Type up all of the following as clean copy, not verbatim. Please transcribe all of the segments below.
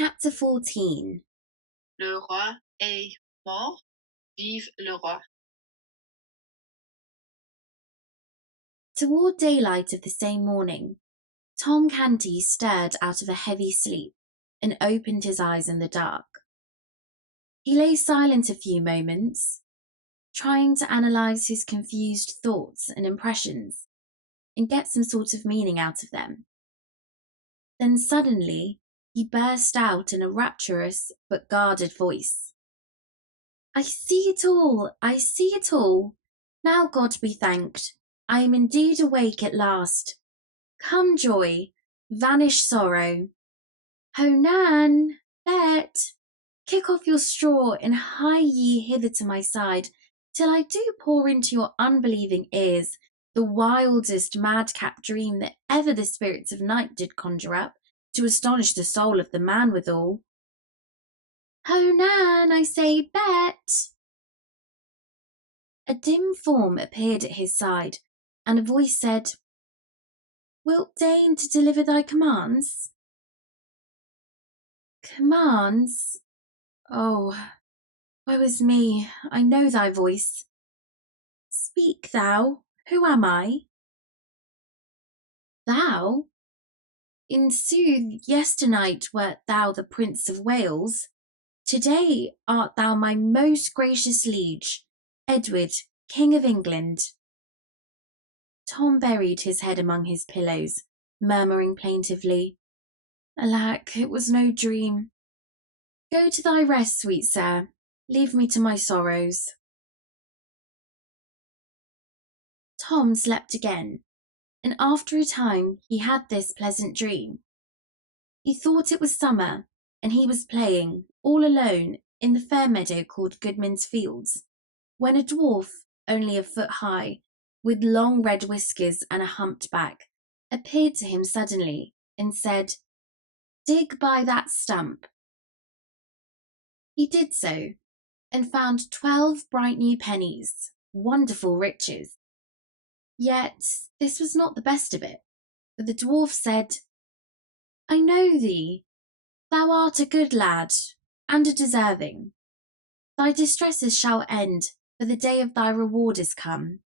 Chapter 14. Le roi est mort, vive le roi. Toward daylight of the same morning, Tom Canty stirred out of a heavy sleep and opened his eyes in the dark. He lay silent a few moments, trying to analyze his confused thoughts and impressions and get some sort of meaning out of them. Then suddenly, he burst out in a rapturous but guarded voice. "I see it all! I see it all! Now God be thanked! I am indeed awake at last. Come joy, vanish sorrow. Ho Nan, Bet, kick off your straw and hie ye hither to my side, till I do pour into your unbelieving ears the wildest madcap dream that ever the spirits of night did conjure up, to astonish the soul of the man withal. Ho Nan, I say, Bet!" A dim form appeared at his side, and a voice said, "Wilt deign to deliver thy commands?" "Commands? Oh, woe is me, I know thy voice. Speak thou, who am I?" "Thou? In sooth, yesternight wert thou the Prince of Wales. To-day art thou my most gracious liege, Edward, King of England." Tom buried his head among his pillows, murmuring plaintively, "Alack, it was no dream. Go to thy rest, sweet sir. Leave me to my sorrows." Tom slept again, and after a time he had this pleasant dream. He thought it was summer, and he was playing, all alone, in the fair meadow called Goodman's Fields, when a dwarf, only a foot high, with long red whiskers and a humped back, appeared to him suddenly, and said, "Dig by that stump." He did so, and found 12 bright new pennies, wonderful riches. Yet this was not the best of it, for the dwarf said, "I know thee. Thou art a good lad, and a deserving. Thy distresses shall end, for the day of thy reward is come.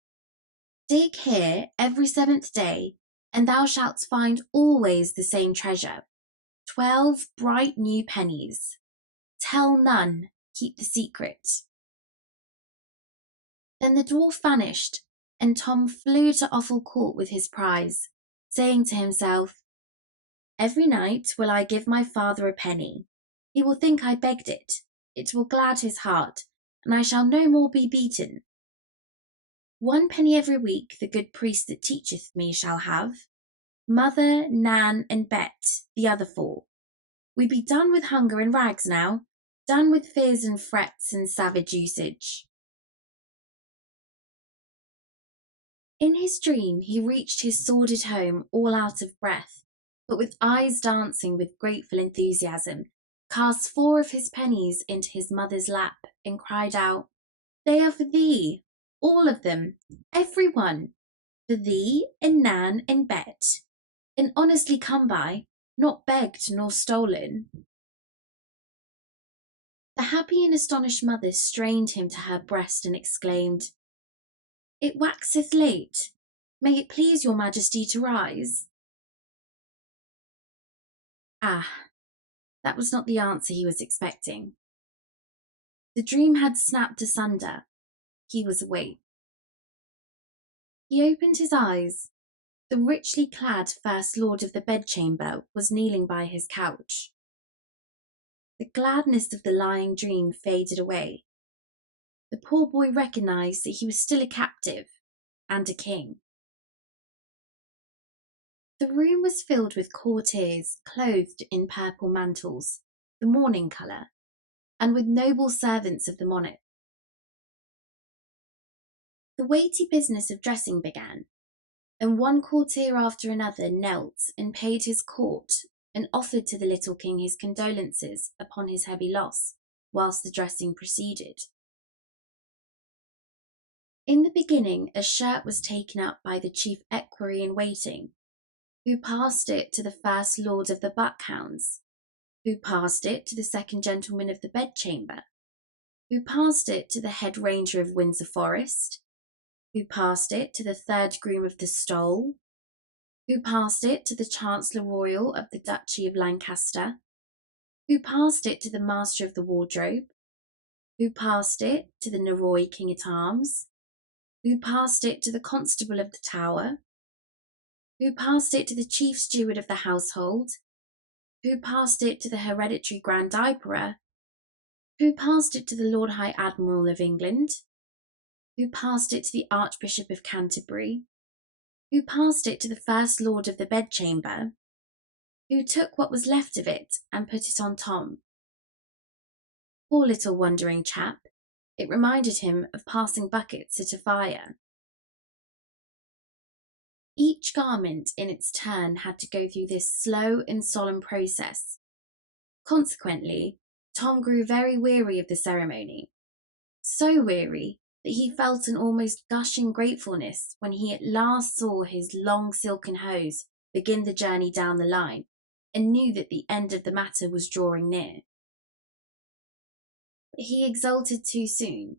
Dig here every 7th day, and thou shalt find always the same treasure, 12 bright new pennies. Tell none, keep the secret." Then the dwarf vanished, and Tom flew to Offal Court with his prize, saying to himself, "Every night will I give my father a penny. He will think I begged it. It will glad his heart, and I shall no more be beaten. 1 penny every week the good priest that teacheth me shall have. Mother, Nan, and Bet, the other 4. We be done with hunger and rags now, done with fears and frets and savage usage." In his dream he reached his sordid home all out of breath, but with eyes dancing with grateful enthusiasm, cast 4 of his pennies into his mother's lap, and cried out, "They are for thee, all of them, every one, for thee and Nan and Bet, and honestly come by, not begged nor stolen." The happy and astonished mother strained him to her breast and exclaimed, "It waxeth late. May it please your majesty to rise?" Ah, that was not the answer he was expecting. The dream had snapped asunder. He was awake. He opened his eyes. The richly clad First Lord of the bedchamber was kneeling by his couch. The gladness of the lying dream faded away. The poor boy recognized that he was still a captive and a king. The room was filled with courtiers clothed in purple mantles, the mourning colour, and with noble servants of the monarch. The weighty business of dressing began, and one courtier after another knelt and paid his court and offered to the little king his condolences upon his heavy loss, whilst the dressing proceeded. In the beginning, a shirt was taken up by the chief equerry in waiting, who passed it to the First Lord of the Buckhounds. who passed it to the second gentleman of the bedchamber, who passed it to the head ranger of Windsor Forest, who passed it to the third groom of the stole, who passed it to the Chancellor Royal of the Duchy of Lancaster, who passed it to the Master of the Wardrobe, who passed it to the Norroy King-at-Arms, who passed it to the Constable of the Tower, who passed it to the Chief Steward of the Household, who passed it to the Hereditary Grand Emperor, who passed it to the Lord High Admiral of England, who passed it to the Archbishop of Canterbury, who passed it to the First Lord of the Bedchamber, who took what was left of it and put it on Tom. Poor little wondering chap, it reminded him of passing buckets at a fire. Each garment in its turn had to go through this slow and solemn process. Consequently, Tom grew very weary of the ceremony, so weary that he felt an almost gushing gratefulness when he at last saw his long silken hose begin the journey down the line and knew that the end of the matter was drawing near. But he exulted too soon.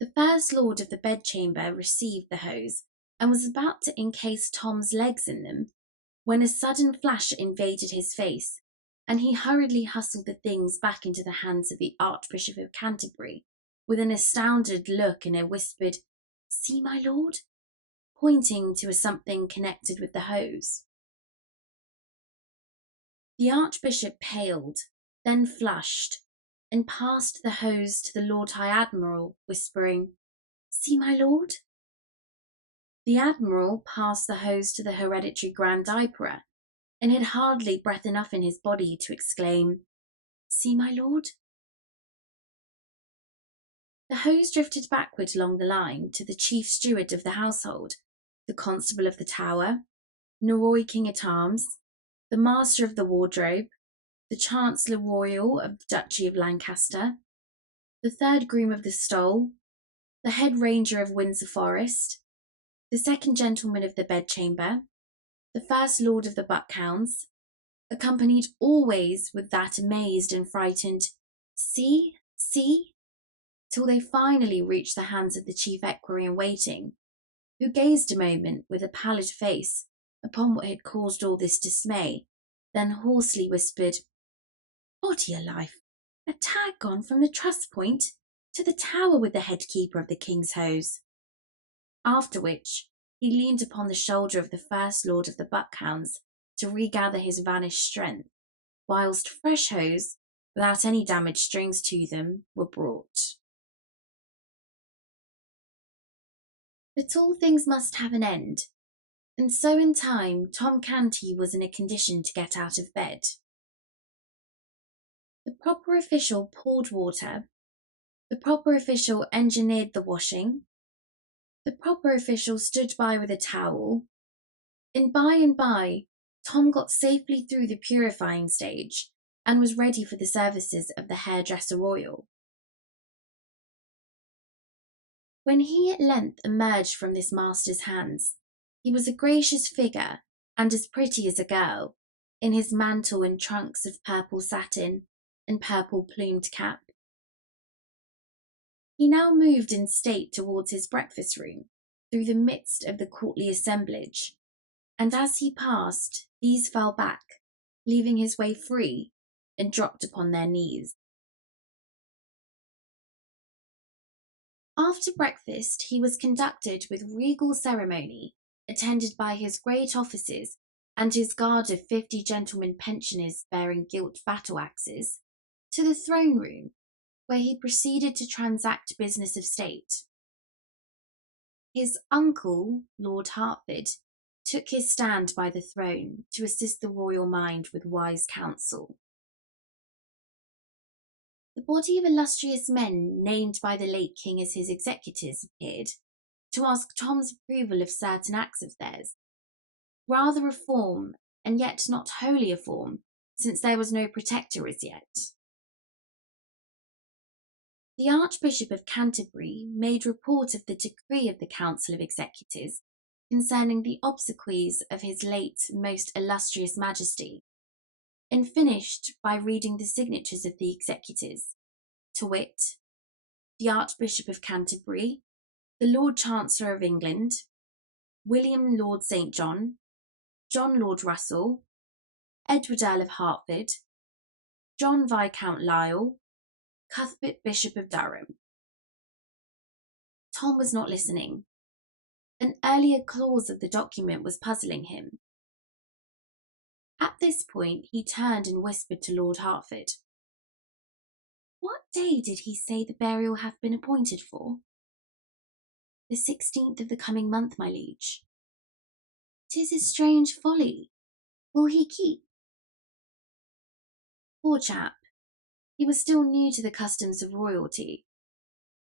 The First Lord of the Bedchamber received the hose and was about to encase Tom's legs in them when a sudden flash invaded his face, and he hurriedly hustled the things back into the hands of the Archbishop of Canterbury with an astounded look and a whispered, "See, my lord," pointing to a something connected with the hose. The Archbishop paled, then flushed, and passed the hose to the Lord High Admiral, whispering, "See, my lord." The Admiral passed the hose to the Hereditary Grand Emperor, and had hardly breath enough in his body to exclaim, "See, my lord." The hose drifted backward along the line to the Chief Steward of the Household, the Constable of the Tower, Norroy King-at-Arms, the Master of the Wardrobe, the Chancellor Royal of the Duchy of Lancaster, the third groom of the stole, the head ranger of Windsor Forest, the second gentleman of the bedchamber, the First Lord of the Buckhounds, accompanied always with that amazed and frightened "See, see," till they finally reached the hands of the chief equerry in waiting, who gazed a moment with a pallid face upon what had caused all this dismay, then hoarsely whispered, "Body alive, a tag gone from the truss point to the Tower with the head keeper of the King's hose." After which he leaned upon the shoulder of the First Lord of the Buckhounds to regather his vanished strength, whilst fresh hose, without any damaged strings to them, were brought. But all things must have an end, and so in time Tom Canty was in a condition to get out of bed. The proper official poured water, the proper official engineered the washing, the proper official stood by with a towel, and by Tom got safely through the purifying stage and was ready for the services of the hairdresser royal. When he at length emerged from this master's hands, he was a gracious figure and as pretty as a girl, in his mantle and trunks of purple satin and purple plumed cap. He now moved in state towards his breakfast room through the midst of the courtly assemblage, and as he passed, these fell back, leaving his way free, and dropped upon their knees. After breakfast, he was conducted with regal ceremony, attended by his great officers and his guard of 50 gentlemen pensioners bearing gilt battle-axes, to the throne room, where he proceeded to transact business of state. His uncle, Lord Hertford, took his stand by the throne to assist the royal mind with wise counsel. The body of illustrious men named by the late king as his executors appeared, to ask Tom's approval of certain acts of theirs, rather a form, and yet not wholly a form, since there was no protector as yet. The Archbishop of Canterbury made report of the decree of the Council of Executors concerning the obsequies of his late most illustrious Majesty, and finished by reading the signatures of the executors, to wit, the Archbishop of Canterbury, the Lord Chancellor of England, William Lord St. John, John Lord Russell, Edward Earl of Hertford, John Viscount Lisle, Cuthbert Bishop of Durham. Tom was not listening. An earlier clause of the document was puzzling him. At this point, he turned and whispered to Lord Hertford. "What day did he say the burial hath been appointed for?" "The 16th of the coming month, my liege." "'Tis a strange folly. Will he keep?" Poor chap. He was still new to the customs of royalty.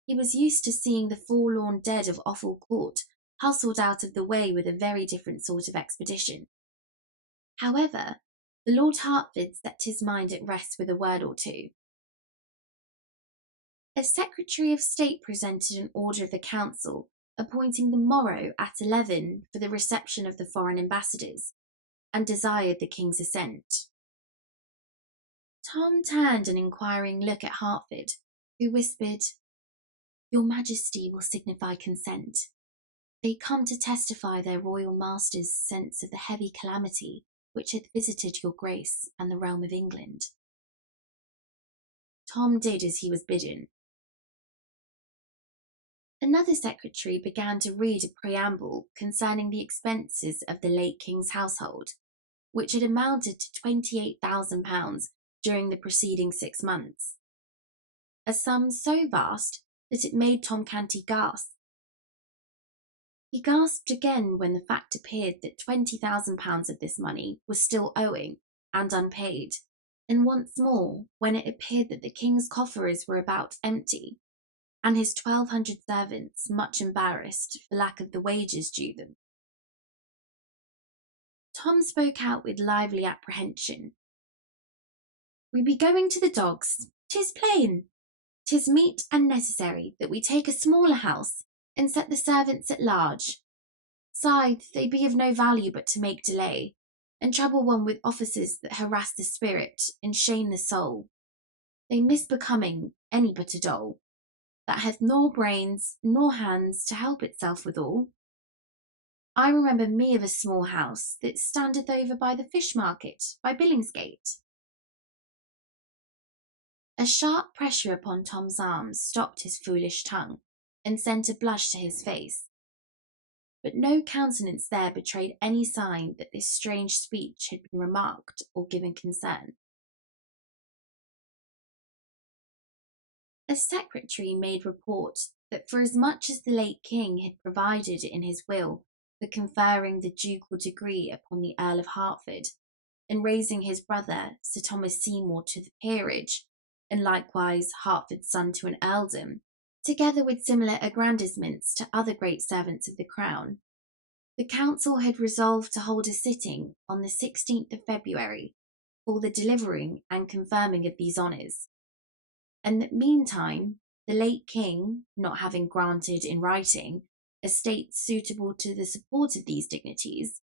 He was used to seeing the forlorn dead of Offal Court hustled out of the way with a very different sort of expedition. However, the Lord Hertford set his mind at rest with a word or two. A Secretary of State presented an order of the Council appointing the morrow at 11 for the reception of the foreign ambassadors, and desired the King's assent. Tom turned an inquiring look at Hertford, who whispered, "Your Majesty will signify consent. They come to testify their royal master's sense of the heavy calamity which hath visited your Grace and the realm of England." Tom did as he was bidden. Another secretary began to read a preamble concerning the expenses of the late King's household, which had amounted to £28,000 during the preceding 6 months. A sum so vast that it made Tom Canty gasp. He gasped again when the fact appeared that £20,000 of this money was still owing and unpaid, and once more when it appeared that the King's coffers were about empty, and his 1,200 servants much embarrassed for lack of the wages due them. Tom spoke out with lively apprehension. "We be going to the dogs, 'tis plain. 'Tis meet and necessary that we take a smaller house and set the servants at large. Side, they be of no value but to make delay, and trouble one with offices that harass the spirit and shame the soul. They misbecoming any but a doll, that hath nor brains nor hands to help itself withal. I remember me of a small house that standeth over by the fish market by Billingsgate." A sharp pressure upon Tom's arm stopped his foolish tongue, and sent a blush to his face. But no countenance there betrayed any sign that this strange speech had been remarked or given concern. A secretary made report that forasmuch as the late King had provided in his will for conferring the ducal degree upon the Earl of Hertford, and raising his brother Sir Thomas Seymour to the peerage, and likewise Hertford's son to an earldom, together with similar aggrandizements to other great servants of the crown, the council had resolved to hold a sitting on the 16th of February for the delivering and confirming of these honours, and that meantime the late King, not having granted in writing estates suitable to the support of these dignities,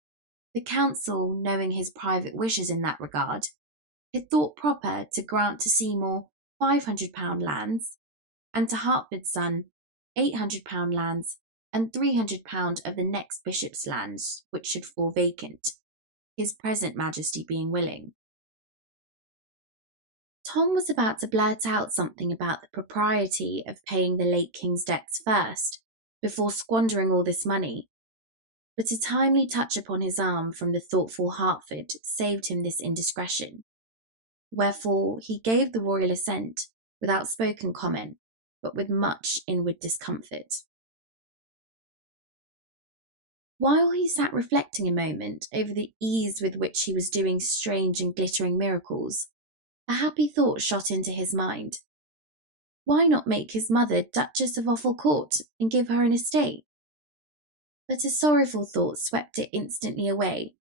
the council, knowing his private wishes in that regard, had thought proper to grant to Seymour £500 lands, and to Hertford's son £800 lands, and £300 of the next bishop's lands, which should fall vacant, his present Majesty being willing. Tom was about to blurt out something about the propriety of paying the late King's debts first, before squandering all this money, but a timely touch upon his arm from the thoughtful Hertford saved him this indiscretion, wherefore he gave the royal assent without spoken comment, but with much inward discomfort. While he sat reflecting a moment over the ease with which he was doing strange and glittering miracles, a happy thought shot into his mind. Why not make his mother Duchess of Offal Court and give her an estate? But a sorrowful thought swept it instantly away.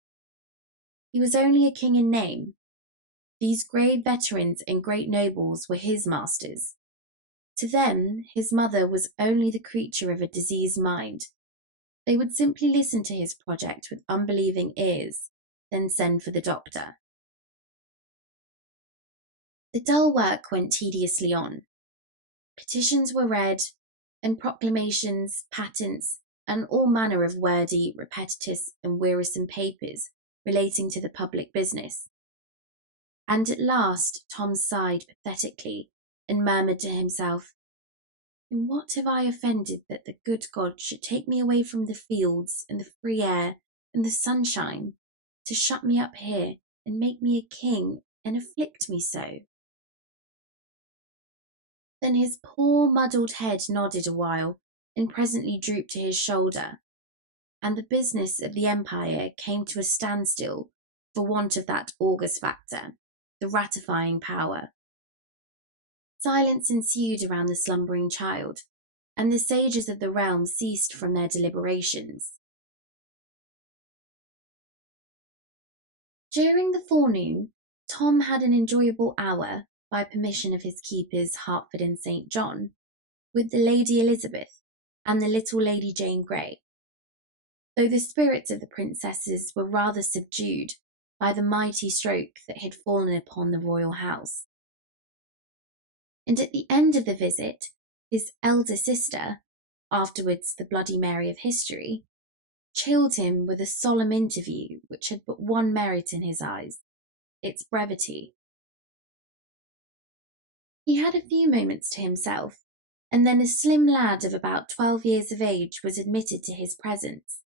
He was only a king in name. These grave veterans and great nobles were his masters. To them, his mother was only the creature of a diseased mind. They would simply listen to his project with unbelieving ears, then send for the doctor. The dull work went tediously on. Petitions were read, and proclamations, patents, and all manner of wordy, repetitious, and wearisome papers relating to the public business. And at last Tom sighed pathetically and murmured to himself, "In what have I offended that the good God should take me away from the fields and the free air and the sunshine, to shut me up here and make me a king and afflict me so?" Then his poor muddled head nodded a while and presently drooped to his shoulder, and the business of the empire came to a standstill for want of that august factor, the ratifying power. Silence ensued around the slumbering child, and the sages of the realm ceased from their deliberations. During the forenoon, Tom had an enjoyable hour, by permission of his keepers Hertford and St. John, with the Lady Elizabeth and the little Lady Jane Grey, though the spirits of the princesses were rather subdued by the mighty stroke that had fallen upon the royal house. And at the end of the visit, his elder sister, afterwards the Bloody Mary of history, chilled him with a solemn interview which had but one merit in his eyes, its brevity. He had a few moments to himself, and then a slim lad of about 12 years of age was admitted to his presence,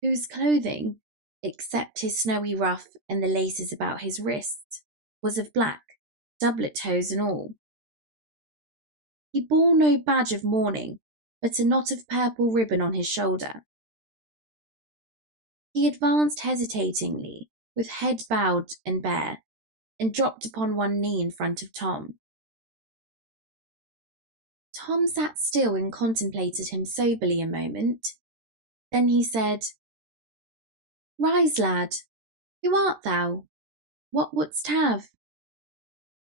whose clothing, except his snowy ruff and the laces about his wrists, was of black, doublet hose and all. He bore no badge of mourning, but a knot of purple ribbon on his shoulder. He advanced hesitatingly, with head bowed and bare, and dropped upon one knee in front of Tom. Tom sat still and contemplated him soberly a moment. Then he said, "Rise, lad. Who art thou? What wouldst have?"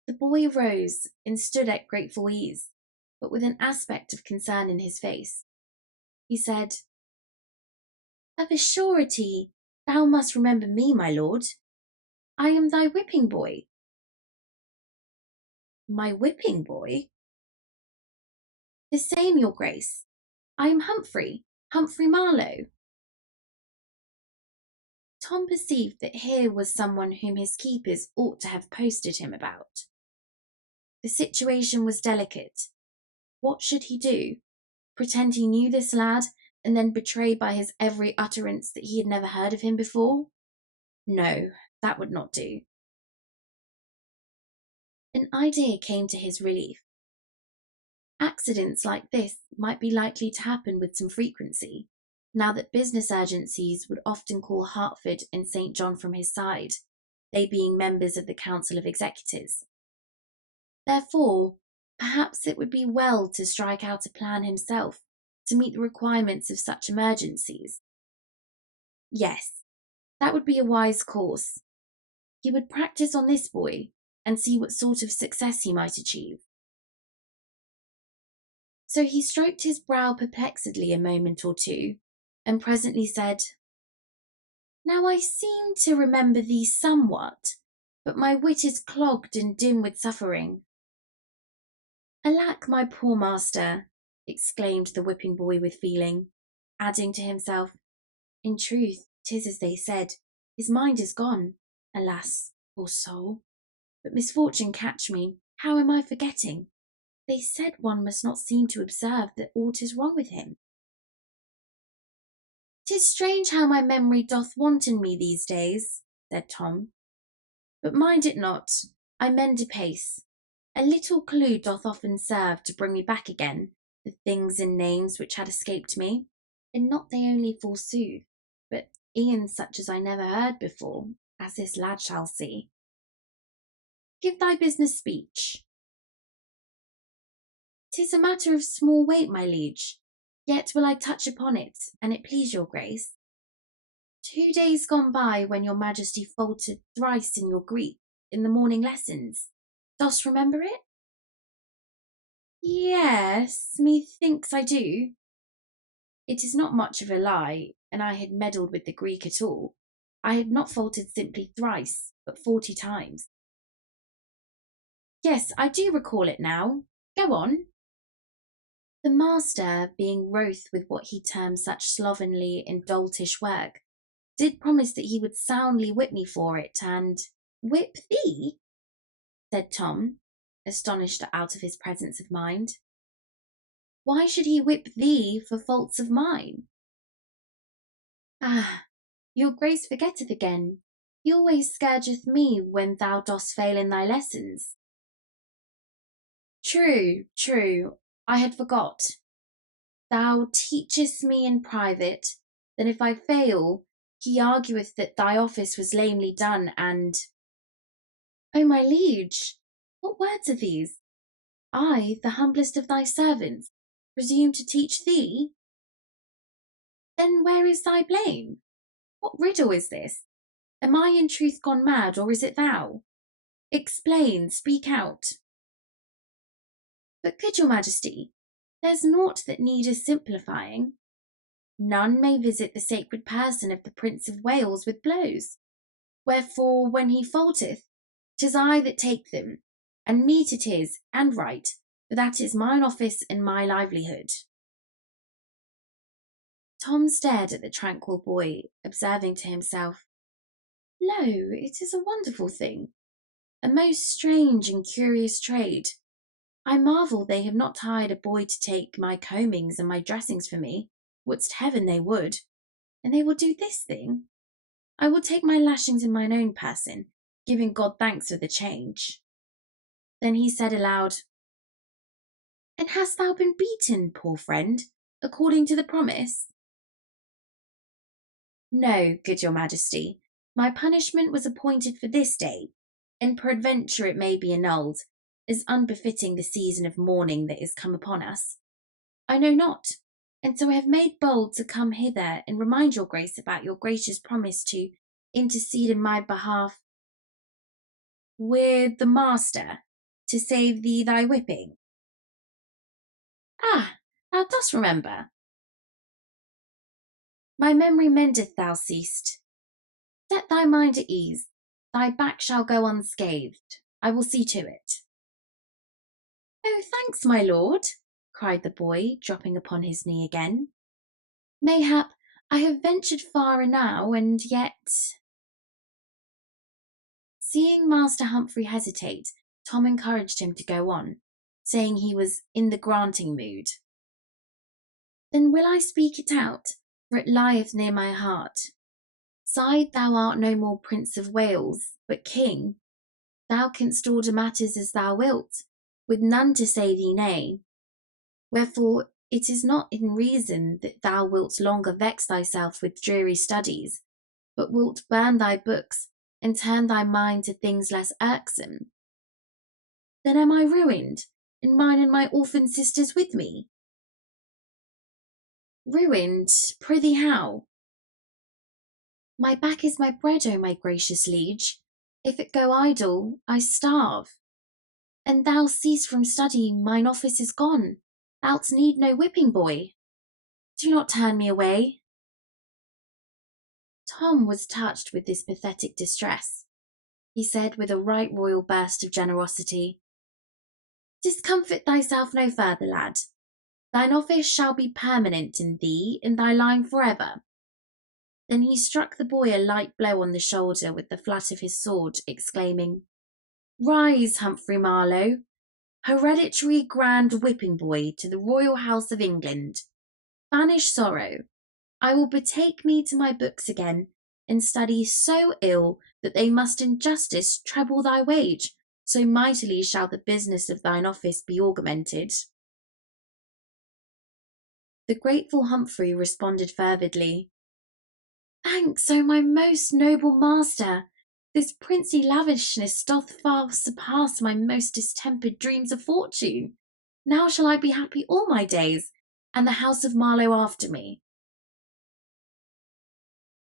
The boy arose and stood at grateful ease, but with an aspect of concern in his face. He said, "Of a surety, thou must remember me, my lord. I am thy whipping boy." "My whipping boy?" "The same, your grace. I am Humphrey Marlowe." Tom perceived that here was someone whom his keepers ought to have posted him about. The situation was delicate. What should he do? Pretend he knew this lad, and then betray by his every utterance that he had never heard of him before? No, that would not do. An idea came to his relief. Accidents like this might be likely to happen with some frequency, now that business urgencies would often call Hertford and St. John from his side, they being members of the Council of Executors. Therefore, perhaps it would be well to strike out a plan himself to meet the requirements of such emergencies. Yes, that would be a wise course. He would practice on this boy and see what sort of success he might achieve. So he stroked his brow perplexedly a moment or two, and presently said, "Now I seem to remember thee somewhat, but my wit is clogged and dim with suffering." "Alack, my poor master!" exclaimed the whipping boy with feeling, adding to himself, "In truth, 'tis as they said, his mind is gone. Alas, poor soul! But misfortune catch me, how am I forgetting? They said one must not seem to observe that aught is wrong with him." "'Tis strange how my memory doth wanton me these days," said Tom. "But mind it not, I mend apace. A little clue doth often serve to bring me back again the things and names which had escaped me, and not they only forsooth, but e'en such as I never heard before, as this lad shall see. Give thy business speech." "'Tis a matter of small weight, my liege, yet will I touch upon it, an it please your grace. 2 days gone by, when your majesty faltered thrice in your Greek in the morning lessons. Dost remember it?" "Yes, methinks I do." It is not much of a lie, and I had meddled with the Greek at all. I had not faltered simply thrice, but 40 times. Yes, I do recall it now. Go on. The master, being wroth with what he termed such slovenly and doltish work, did promise that he would soundly whip me for it, and whip thee? Said Tom, astonished out of his presence of mind. Why should he whip thee for faults of mine? Ah, your grace forgetteth again. He always scourgeth me when thou dost fail in thy lessons. True, true, I had forgot. Thou teachest me in private, then if I fail, he argueth that thy office was lamely done, and oh, my liege, what words are these? I, the humblest of thy servants, presume to teach thee? Then where is thy blame? What riddle is this? Am I in truth gone mad, or is it thou? Explain, speak out. But good your majesty, there's naught that needeth simplifying. None may visit the sacred person of the Prince of Wales with blows. Wherefore, when he faulteth, 'tis I that take them, and meet it is, and right, for that is mine office and my livelihood. Tom stared at the tranquil boy, observing to himself, Lo, it is a wonderful thing, a most strange and curious trade. I marvel they have not hired a boy to take my combings and my dressings for me. Wouldst heaven they would, and they will do this thing. I will take my lashings in mine own person, giving God thanks for the change. Then he said aloud, And hast thou been beaten, poor friend, according to the promise? No, good your majesty, my punishment was appointed for this day, and peradventure it may be annulled, as unbefitting the season of mourning that is come upon us. I know not, and so I have made bold to come hither and remind your grace about your gracious promise to intercede in my behalf with the master to save thee thy whipping. Ah, thou dost remember. My memory mendeth thou seest. Set thy mind at ease, thy back shall go unscathed. I will see to it. Oh, thanks, my lord, cried the boy, dropping upon his knee again. Mayhap I have ventured far enow, and yet. Seeing Master Humphrey hesitate, Tom encouraged him to go on, saying he was in the granting mood. Then will I speak it out, for it lieth near my heart. Side thou art no more Prince of Wales, but King. Thou canst order matters as thou wilt, with none to say thee nay. Wherefore it is not in reason that thou wilt longer vex thyself with dreary studies, but wilt burn thy books and turn thy mind to things less irksome. Then am I ruined, and mine and my orphan sisters with me? Ruined? Prithee how? My back is my bread, O my gracious liege. If it go idle, I starve. And thou cease from study, mine office is gone. Thou'lt need no whipping boy. Do not turn me away. Tom was touched with this pathetic distress. He said with a right royal burst of generosity, Discomfort thyself no further, lad. Thine office shall be permanent in thee and thy line forever. Then he struck the boy a light blow on the shoulder with the flat of his sword, exclaiming, Rise, Humphrey Marlowe, hereditary grand whipping boy to the royal house of England. Banish sorrow. I will betake me to my books again, and study so ill that they must in justice treble thy wage, so mightily shall the business of thine office be augmented. The grateful Humphrey responded fervidly, Thanks, O my most noble master! This princely lavishness doth far surpass my most distempered dreams of fortune. Now shall I be happy all my days, and the house of Marlowe after me.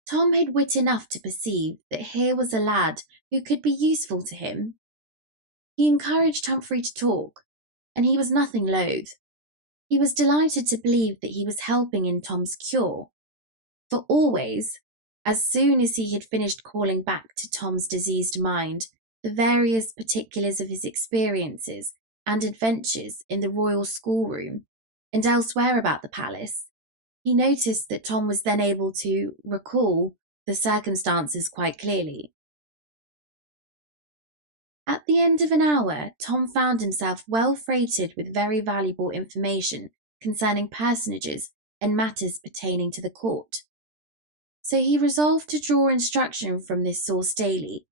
Tom had wit enough to perceive that here was a lad who could be useful to him. He encouraged Humphrey to talk, and he was nothing loath. He was delighted to believe that he was helping in Tom's cure, for always, as soon as he had finished calling back to Tom's diseased mind the various particulars of his experiences and adventures in the royal schoolroom and elsewhere about the palace, he noticed that Tom was then able to recall the circumstances quite clearly. At the end of an hour, Tom found himself well freighted with very valuable information concerning personages and matters pertaining to the court. So he resolved to draw instruction from this source daily,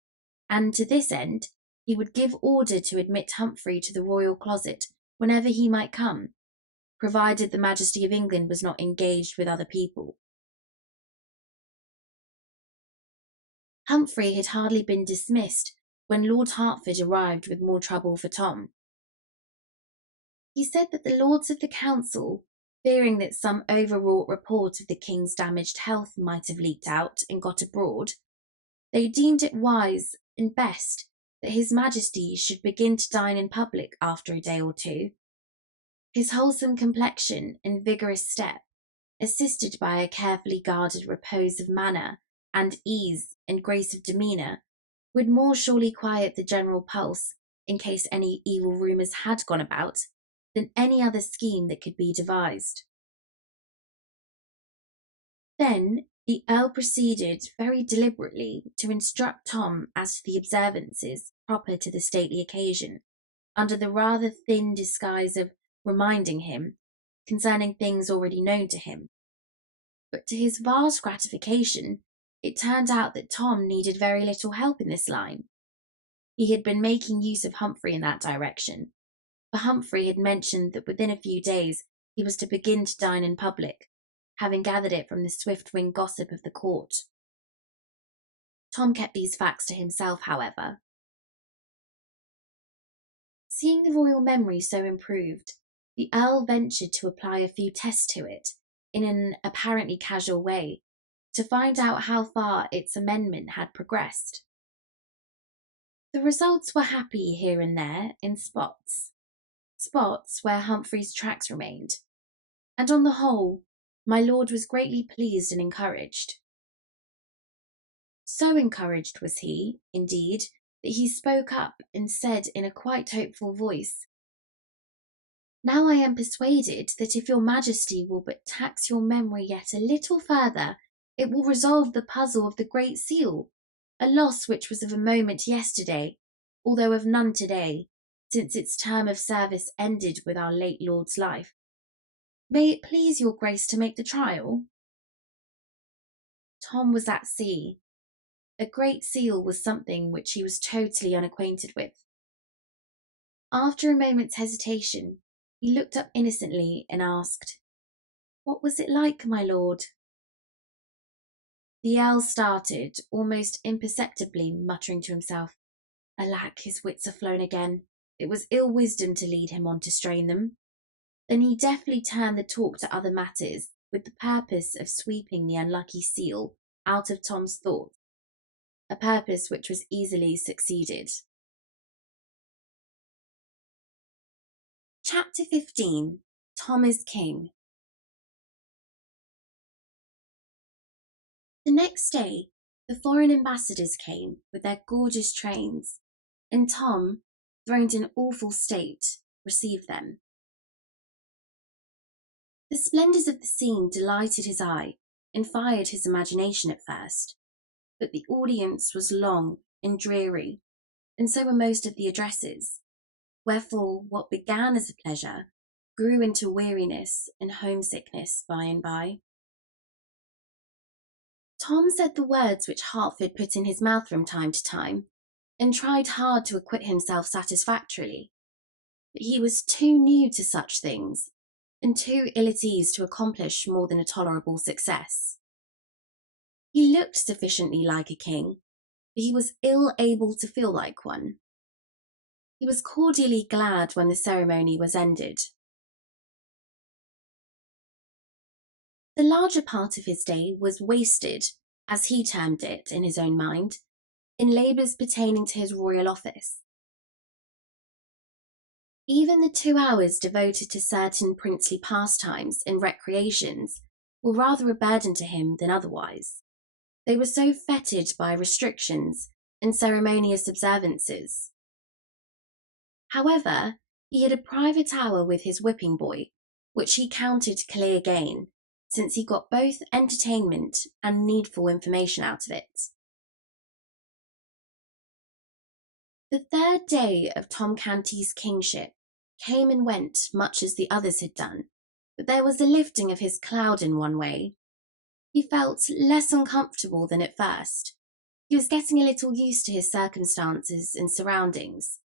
and to this end he would give order to admit Humphrey to the royal closet whenever he might come, provided the Majesty of England was not engaged with other people. Humphrey had hardly been dismissed when Lord Hertford arrived with more trouble for Tom. He said that the Lords of the Council, fearing that some overwrought report of the King's damaged health might have leaked out and got abroad, they deemed it wise and best that His Majesty should begin to dine in public after a day or two. His wholesome complexion and vigorous step, assisted by a carefully guarded repose of manner and ease and grace of demeanour, would more surely quiet the general pulse in case any evil rumours had gone about than any other scheme that could be devised. Then the Earl proceeded very deliberately to instruct Tom as to the observances proper to the stately occasion, under the rather thin disguise of reminding him concerning things already known to him. But to his vast gratification, it turned out that Tom needed very little help in this line. He had been making use of Humphrey in that direction, for Humphrey had mentioned that within a few days he was to begin to dine in public, having gathered it from the swift-winged gossip of the court. Tom kept these facts to himself, however. Seeing the royal memory so improved, the Earl ventured to apply a few tests to it, in an apparently casual way, to find out how far its amendment had progressed. The results were happy here and there in spots where Humphrey's tracks remained, and on the whole, my lord was greatly pleased and encouraged. So encouraged was he, indeed, that he spoke up and said in a quite hopeful voice, "Now I am persuaded that if your Majesty will but tax your memory yet a little further, it will resolve the puzzle of the Great Seal, a loss which was of a moment yesterday, although of none today, since its term of service ended with our late Lord's life. May it please your Grace to make the trial?" Tom was at sea. A Great Seal was something which he was totally unacquainted with. After a moment's hesitation, he looked up innocently and asked, "What was it like, my lord?" The Earl started, almost imperceptibly, muttering to himself, "Alack, his wits are flown again. It was ill wisdom to lead him on to strain them." Then he deftly turned the talk to other matters, with the purpose of sweeping the unlucky seal out of Tom's thoughts, a purpose which was easily succeeded. Chapter 15. Tom is King. The next day, the foreign ambassadors came with their gorgeous trains, and Tom, throned in awful state, received them. The splendours of the scene delighted his eye and fired his imagination at first, but the audience was long and dreary, and so were most of the addresses, wherefore what began as a pleasure grew into weariness and homesickness by and by. Tom said the words which Hertford put in his mouth from time to time, and tried hard to acquit himself satisfactorily, but he was too new to such things, and too ill at ease to accomplish more than a tolerable success. He looked sufficiently like a king, but he was ill able to feel like one. He was cordially glad when the ceremony was ended. The larger part of his day was wasted, as he termed it in his own mind, in labours pertaining to his royal office. Even the 2 hours devoted to certain princely pastimes and recreations were rather a burden to him than otherwise. They were so fettered by restrictions and ceremonious observances. However, he had a private hour with his whipping boy, which he counted clear gain, since he got both entertainment and needful information out of it. The third day of Tom Canty's kingship came and went much as the others had done, but there was a lifting of his cloud in one way. He felt less uncomfortable than at first. He was getting a little used to his circumstances and surroundings.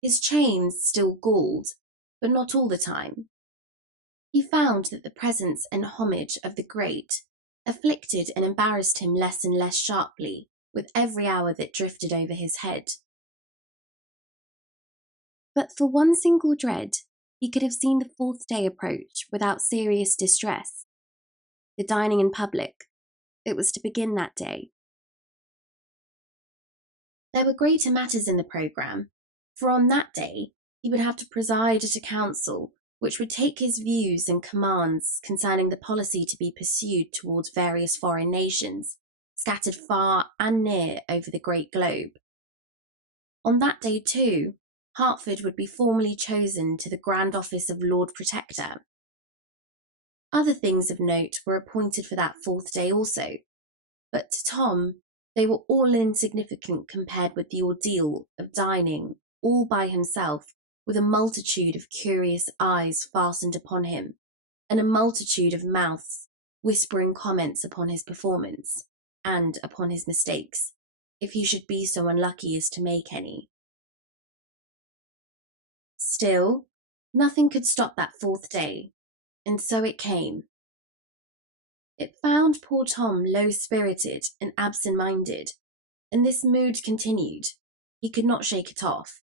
His chains still galled, but not all the time. He found that the presence and homage of the great afflicted and embarrassed him less and less sharply with every hour that drifted over his head. But for one single dread, he could have seen the fourth day approach without serious distress. The dining in public. It was to begin that day. There were greater matters in the programme, for on that day he would have to preside at a council which would take his views and commands concerning the policy to be pursued towards various foreign nations, scattered far and near over the great globe. On that day, too, Hertford would be formally chosen to the Grand Office of Lord Protector. Other things of note were appointed for that fourth day also, but to Tom they were all insignificant compared with the ordeal of dining all by himself with a multitude of curious eyes fastened upon him, and a multitude of mouths whispering comments upon his performance, and upon his mistakes, if he should be so unlucky as to make any. Still, nothing could stop that fourth day, and so it came. It found poor Tom low-spirited and absent-minded, and this mood continued. He could not shake it off.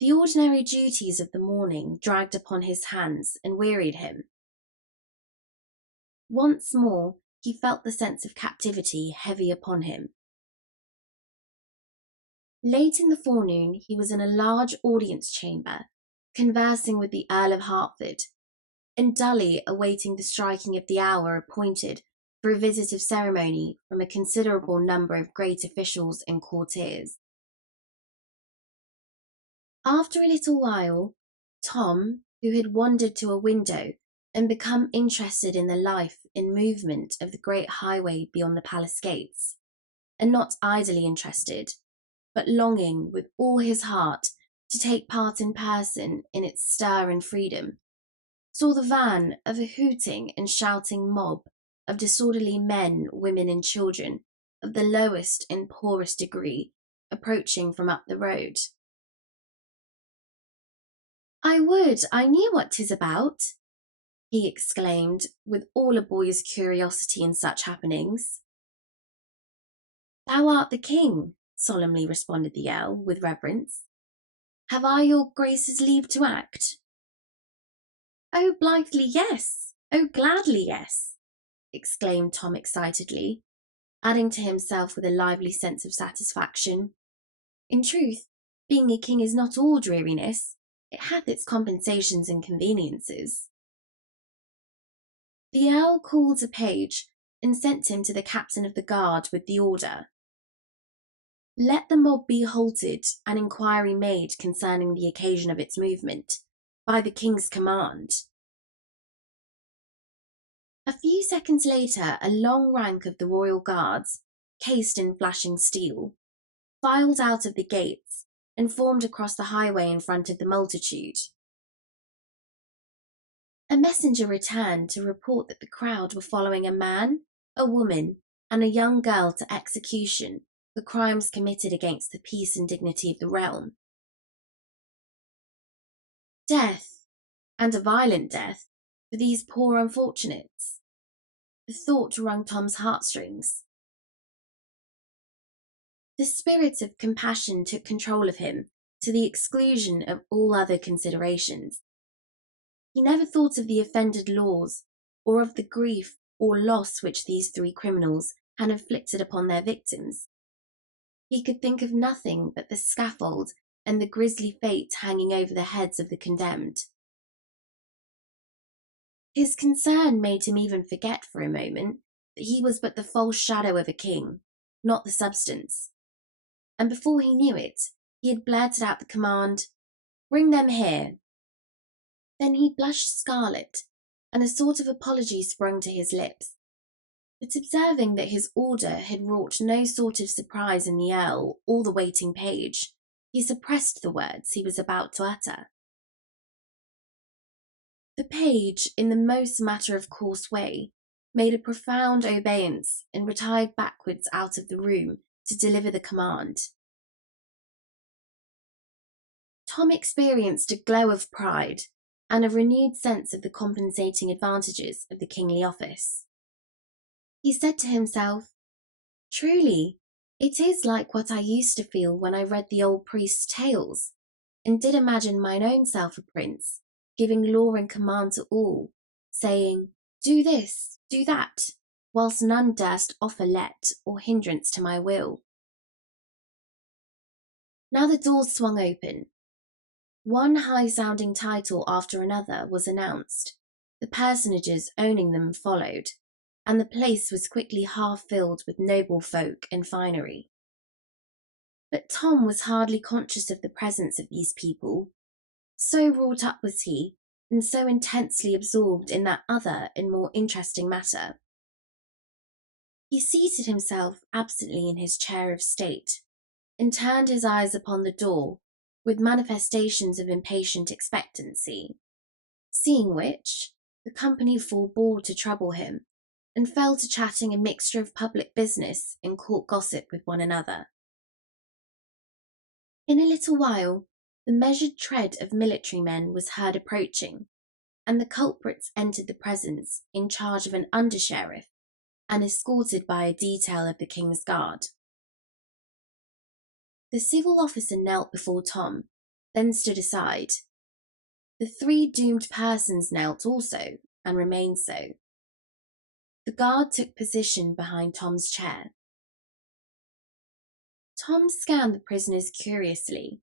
The ordinary duties of the morning dragged upon his hands and wearied him. Once more he felt the sense of captivity heavy upon him. Late in the forenoon he was in a large audience chamber, conversing with the Earl of Hertford, and dully awaiting the striking of the hour appointed for a visit of ceremony from a considerable number of great officials and courtiers. After a little while, Tom, who had wandered to a window and become interested in the life and movement of the great highway beyond the palace gates, and not idly interested, but longing with all his heart to take part in person in its stir and freedom, saw the van of a hooting and shouting mob of disorderly men, women, and children of the lowest and poorest degree approaching from up the road. "I would I knew what 'tis about," he exclaimed, with all a boy's curiosity in such happenings. "Thou art the king," solemnly responded the earl, with reverence. "Have I your grace's leave to act?" "Oh, blithely yes! Oh, gladly yes!" exclaimed Tom excitedly, adding to himself with a lively sense of satisfaction. "In truth, being a king is not all dreariness. It hath its compensations and conveniences." The earl called a page and sent him to the captain of the guard with the order, "Let the mob be halted and inquiry made concerning the occasion of its movement, by the king's command." A few seconds later, a long rank of the royal guards, cased in flashing steel, filed out of the gates and formed across the highway in front of the multitude. A messenger returned to report that the crowd were following a man, a woman, and a young girl to execution for crimes committed against the peace and dignity of the realm. Death, and a violent death, for these poor unfortunates. The thought wrung Tom's heartstrings. The spirit of compassion took control of him, to the exclusion of all other considerations. He never thought of the offended laws, or of the grief or loss which these three criminals had inflicted upon their victims. He could think of nothing but the scaffold and the grisly fate hanging over the heads of the condemned. His concern made him even forget for a moment that he was but the false shadow of a king, not the substance. and before he knew it, he had blurted out the command, "Bring them here." Then he blushed scarlet, and a sort of apology sprung to his lips. But observing that his order had wrought no sort of surprise in the Earl or the waiting page, he suppressed the words he was about to utter. The page, in the most matter-of-course way, made a profound obeisance and retired backwards out of the room to deliver the command. Tom experienced a glow of pride and a renewed sense of the compensating advantages of the kingly office. He said to himself, "Truly, it is like what I used to feel when I read the old priest's tales, and did imagine mine own self a prince, giving law and command to all, saying, 'Do this, do that,' whilst none durst offer let or hindrance to my will." Now the doors swung open. One high-sounding title after another was announced, the personages owning them followed, and the place was quickly half filled with noble folk and finery. But Tom was hardly conscious of the presence of these people. So wrought up was he, and so intensely absorbed in that other and more interesting matter. He seated himself absently in his chair of state, and turned his eyes upon the door with manifestations of impatient expectancy, seeing which, the company forbore to trouble him, and fell to chatting a mixture of public business and court gossip with one another. In a little while, the measured tread of military men was heard approaching, and the culprits entered the presence in charge of an under-sheriff and escorted by a detail of the King's Guard. The civil officer knelt before Tom, then stood aside. The three doomed persons knelt also, and remained so. The guard took position behind Tom's chair. Tom scanned the prisoners curiously.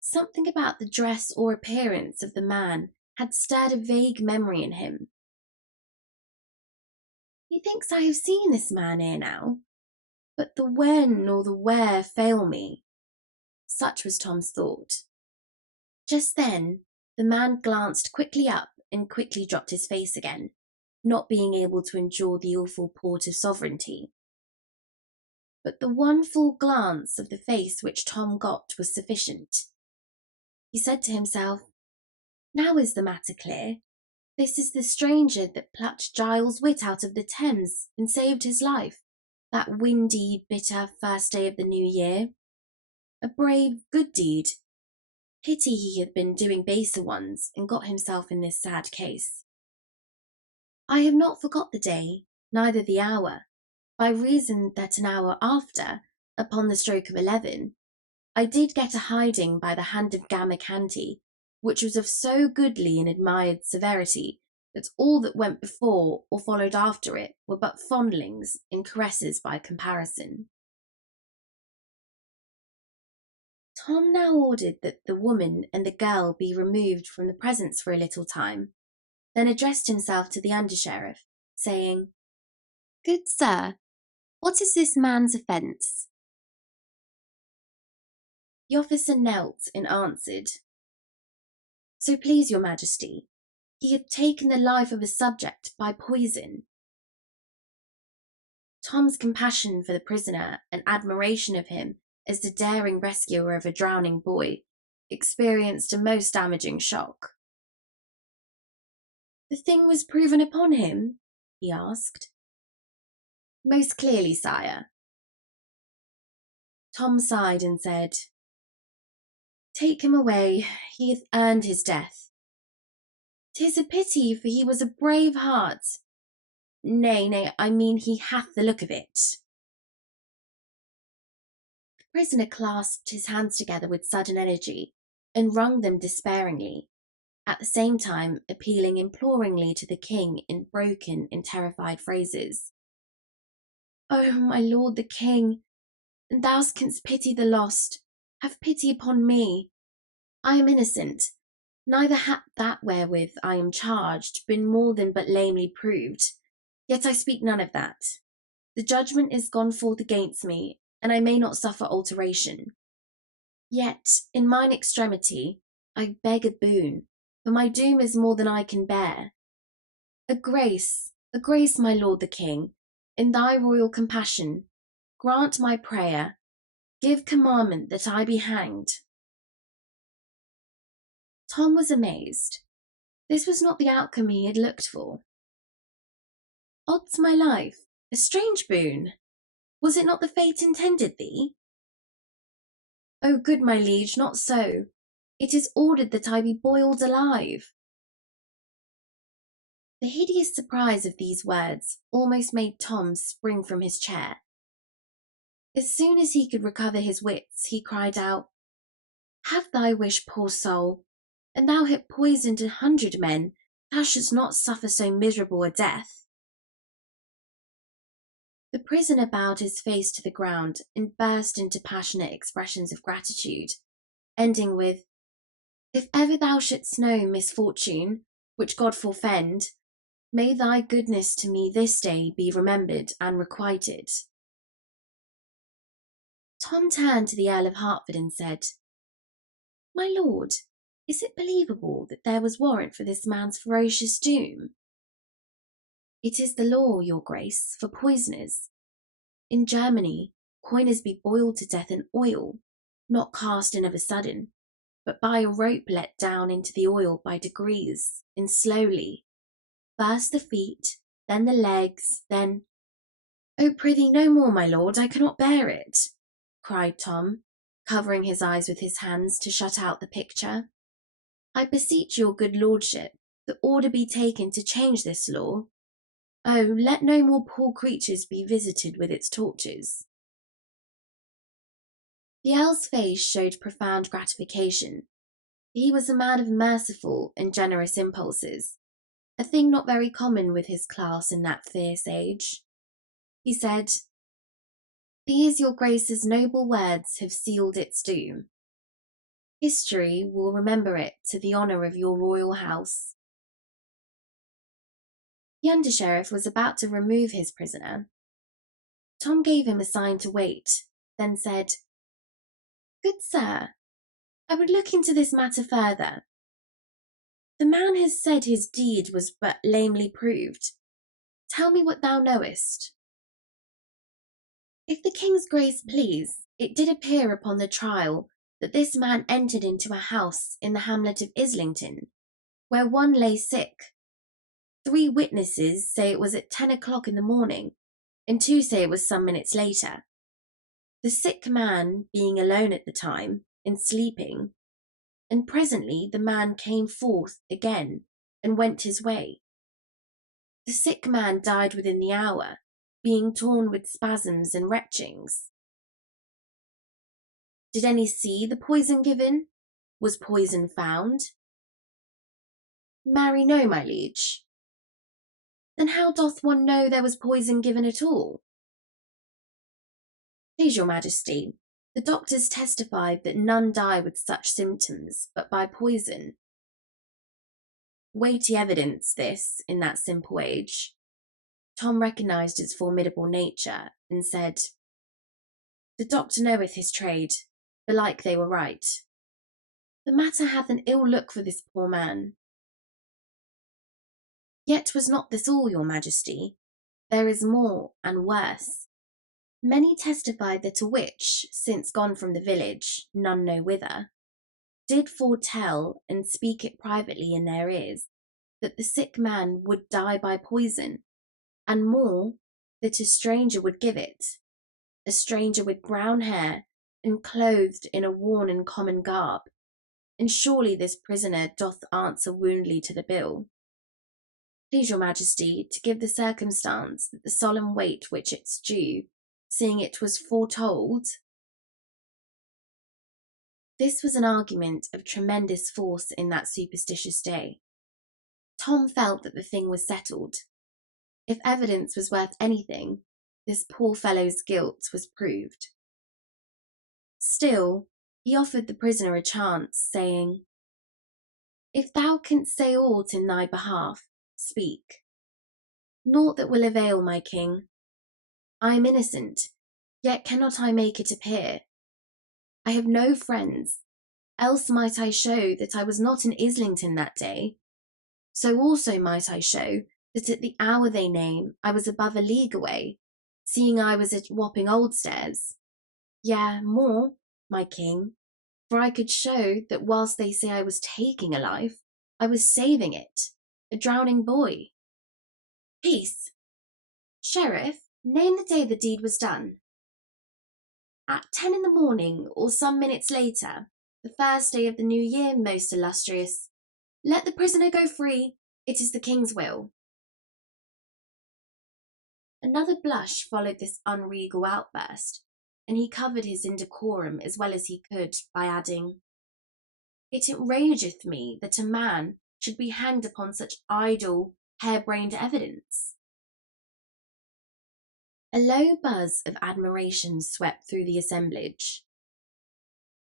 Something about the dress or appearance of the man had stirred a vague memory in him. "Methinks I have seen this man ere now, but the when or the where fail me." Such was Tom's thought. Just then, the man glanced quickly up and quickly dropped his face again, not being able to endure the awful port of sovereignty. But the one full glance of the face which Tom got was sufficient. He said to himself, "Now is the matter clear. This is the stranger that plucked Giles' wit out of the Thames and saved his life, that windy, bitter first day of the new year. A brave, good deed. Pity he had been doing baser ones and got himself in this sad case. I have not forgot the day, neither the hour, by reason that an hour after, upon the stroke of 11, I did get a hiding by the hand of Tom Canty, which was of so goodly and admired severity that all that went before or followed after it were but fondlings and caresses by comparison." Tom now ordered that the woman and the girl be removed from the presence for a little time, then addressed himself to the under-sheriff, saying, "Good sir, what is this man's offence?" The officer knelt and answered, "So please your majesty, he hath taken the life of a subject by poison." Tom's compassion for the prisoner and admiration of him as the daring rescuer of a drowning boy experienced a most damaging shock. "The thing was proven upon him?" he asked. "Most clearly, sire." Tom sighed and said, "Take him away, he hath earned his death. 'Tis a pity, for he was a brave heart. Nay, I mean he hath the look of it." The prisoner clasped his hands together with sudden energy and wrung them despairingly, at the same time appealing imploringly to the king in broken and terrified phrases. "Oh, my lord the king, and thou canst pity the lost, have pity upon me. I am innocent, neither hath that wherewith I am charged been more than but lamely proved, yet I speak none of that. The judgment is gone forth against me, and I may not suffer alteration. Yet, in mine extremity, I beg a boon, for my doom is more than I can bear. A grace, my lord the king, in thy royal compassion, grant my prayer, give commandment that I be hanged. Tom was amazed. This was not the outcome he had looked for. Odds my life, a strange boon! Was it not the fate intended thee? O good my liege, not so. It is ordered that I be boiled alive. The hideous surprise of these words almost made Tom spring from his chair. As soon as he could recover his wits, he cried out, Have thy wish, poor soul, and thou hast poisoned 100 men, thou shouldst not suffer so miserable a death. The prisoner bowed his face to the ground and burst into passionate expressions of gratitude, ending with, If ever thou shouldst know misfortune, which God forfend, may thy goodness to me this day be remembered and requited. Tom turned to the Earl of Hertford and said, My lord, is it believable that there was warrant for this man's ferocious doom? It is the law, your grace, for poisoners. In Germany, coiners be boiled to death in oil, not cast in of a sudden, but by a rope let down into the oil by degrees, and slowly, first the feet, then the legs, then— Oh, prithee, no more, my lord, I cannot bear it, cried Tom, covering his eyes with his hands to shut out the picture. I beseech your good lordship, that order be taken to change this law. Oh, let no more poor creatures be visited with its tortures. The Earl's face showed profound gratification. He was a man of merciful and generous impulses, a thing not very common with his class in that fierce age. He said, These your grace's noble words have sealed its doom. History will remember it to the honour of your royal house. The under-sheriff was about to remove his prisoner. Tom gave him a sign to wait, then said, Good sir, I would look into this matter further. The man has said his deed was but lamely proved. Tell me what thou knowest. If the king's grace please, it did appear upon the trial that this man entered into a house in the hamlet of Islington, where one lay sick. 3 witnesses say it was at 10 o'clock in the morning, and 2 say it was some minutes later. The sick man being alone at the time, and sleeping, and presently the man came forth again and went his way. The sick man died within the hour, being torn with spasms and retchings. Did any see the poison given? Was poison found? Marry, no, my liege. Then how doth one know there was poison given at all? Please your majesty, the doctors testified that none die with such symptoms, but by poison. Weighty evidence, this, in that simple age. Tom recognised its formidable nature, and said, The doctor knoweth his trade, belike they were right. The matter hath an ill look for this poor man. Yet was not this all, your majesty. There is more and worse. Many testified that a witch, since gone from the village, none know whither, did foretell and speak it privately in their ears, that the sick man would die by poison, and more, that a stranger would give it, a stranger with brown hair and clothed in a worn and common garb, and surely this prisoner doth answer woundly to the bill. Please your majesty to give the circumstance the solemn weight which it's due, seeing it was foretold. This was an argument of tremendous force in that superstitious day. Tom felt that the thing was settled. If evidence was worth anything, this poor fellow's guilt was proved. Still, he offered the prisoner a chance, saying, If thou canst say aught in thy behalf, speak. Naught that will avail, my king. I am innocent, Yet cannot I make it appear? I have no friends, else might I show that I was not in Islington that day. So also might I show that at the hour they name I was above a league away, seeing I was at Wapping Oldstairs. Yea, more, my king, for I could show that whilst they say I was taking a life, I was saving it, a drowning boy. Peace. Sheriff, name the day the deed was done. At 10 in the morning, or some minutes later, the first day of the new year, most illustrious. Let the prisoner go free. It is the king's will. Another blush followed this unregal outburst, and he covered his indecorum as well as he could by adding, It enrageth me that a man should be hanged upon such idle, harebrained evidence. A low buzz of admiration swept through the assemblage.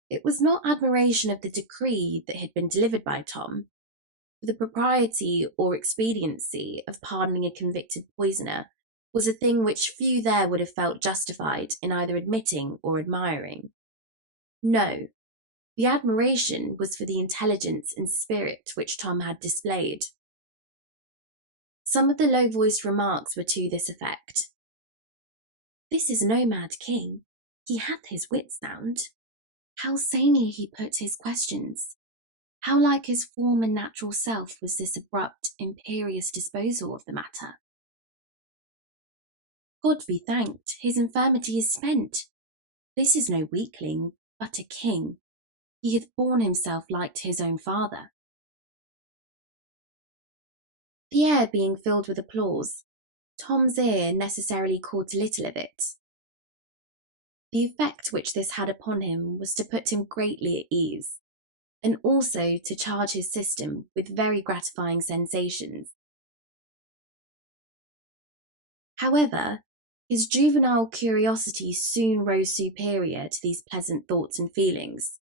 It was not admiration of the decree that had been delivered by Tom, for the propriety or expediency of pardoning a convicted poisoner was a thing which few there would have felt justified in either admitting or admiring. No, the admiration was for the intelligence and spirit which Tom had displayed. Some of the low-voiced remarks were to this effect. This is no mad king. He hath his wits sound. How sanely he put his questions. How like his former natural self was this abrupt, imperious disposal of the matter. God be thanked, his infirmity is spent. This is no weakling, but a king. He hath borne himself like to his own father. The air being filled with applause, Tom's ear necessarily caught a little of it. The effect which this had upon him was to put him greatly at ease, and also to charge his system with very gratifying sensations. However, his juvenile curiosity soon rose superior to these pleasant thoughts and feelings.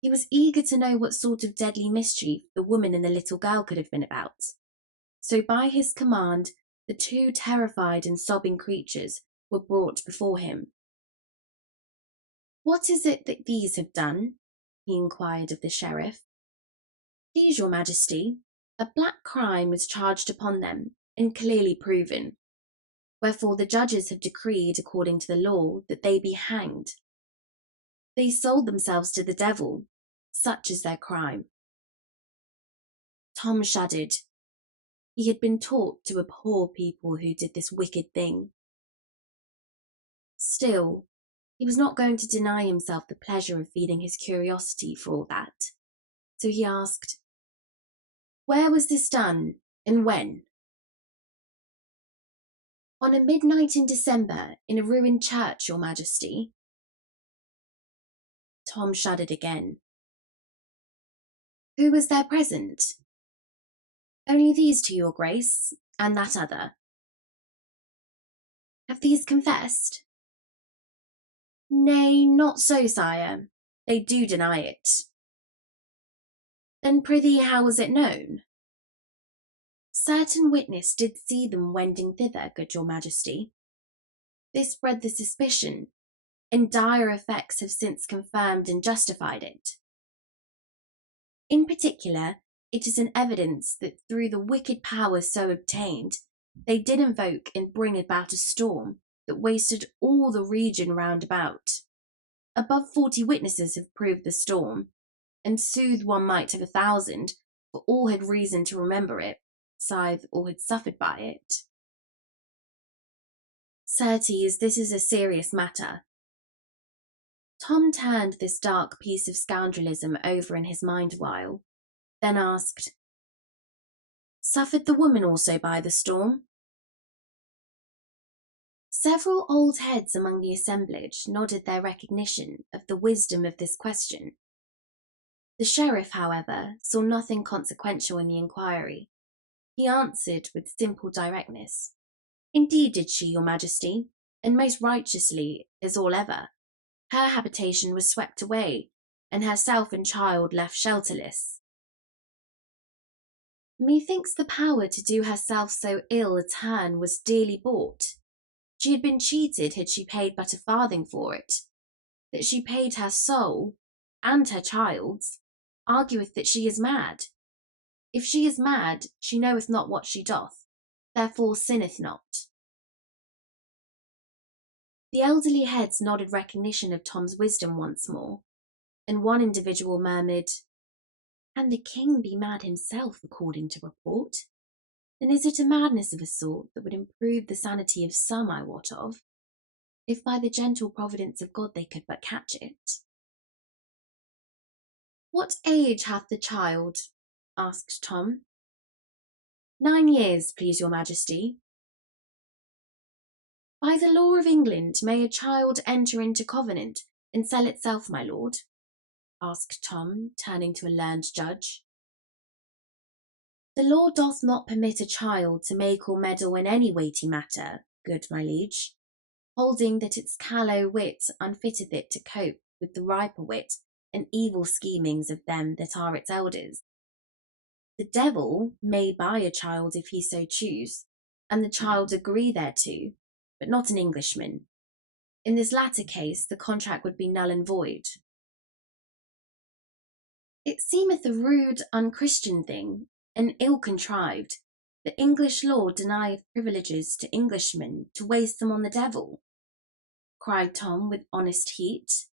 He was eager to know what sort of deadly mischief the woman and the little girl could have been about. So by his command, the two terrified and sobbing creatures were brought before him. What is it that these have done? He inquired of the sheriff. Please, your majesty, a black crime was charged upon them and clearly proven. Wherefore the judges have decreed, according to the law, that they be hanged. They sold themselves to the devil. Such is their crime. Tom shuddered. He had been taught to abhor people who did this wicked thing. Still, he was not going to deny himself the pleasure of feeding his curiosity for all that. So he asked, Where was this done, and when? On a midnight in December, in a ruined church, your majesty. Tom shuddered again. Who was there present? Only these two, your grace, and that other. Have these confessed? Nay, not so, sire. They do deny it. Then prithee, how was it known? Certain witness did see them wending thither, good your majesty. This bred the suspicion, and dire effects have since confirmed and justified it. In particular, it is an evidence that through the wicked power so obtained, they did invoke and bring about a storm that wasted all the region round about. Above 40 witnesses have proved the storm, and sooth one might have 1,000, for all had reason to remember it, sithe all had suffered by it. Certes, this is a serious matter. Tom turned this dark piece of scoundrelism over in his mind awhile, then asked, Suffered the woman also by the storm? Several old heads among the assemblage nodded their recognition of the wisdom of this question. The sheriff, however, saw nothing consequential in the inquiry. He answered with simple directness, Indeed did she, your majesty, and most righteously, as all ever. Her habitation was swept away, and herself and child left shelterless. Methinks the power to do herself so ill a turn was dearly bought. She had been cheated had she paid but a farthing for it. That she paid her soul, and her child's, argueth that she is mad. If she is mad, she knoweth not what she doth, therefore sinneth not. The elderly heads nodded recognition of Tom's wisdom once more, and one individual murmured, "And the king be mad himself, according to report? Then is it a madness of a sort that would improve the sanity of some I wot of, if by the gentle providence of God they could but catch it." "What age hath the child?" asked Tom. "9 years, please your majesty." "By the law of England may a child enter into covenant and sell itself, my lord?" asked Tom, turning to a learned judge. "The law doth not permit a child to make or meddle in any weighty matter, good my liege, holding that its callow wit unfitteth it to cope with the riper wit and evil schemings of them that are its elders. The devil may buy a child if he so choose, and the child agree thereto, but not an Englishman. In this latter case, the contract would be null and void." "It seemeth a rude, unchristian thing, and ill-contrived, that English law denieth privileges to Englishmen to waste them on the devil," cried Tom with honest heat.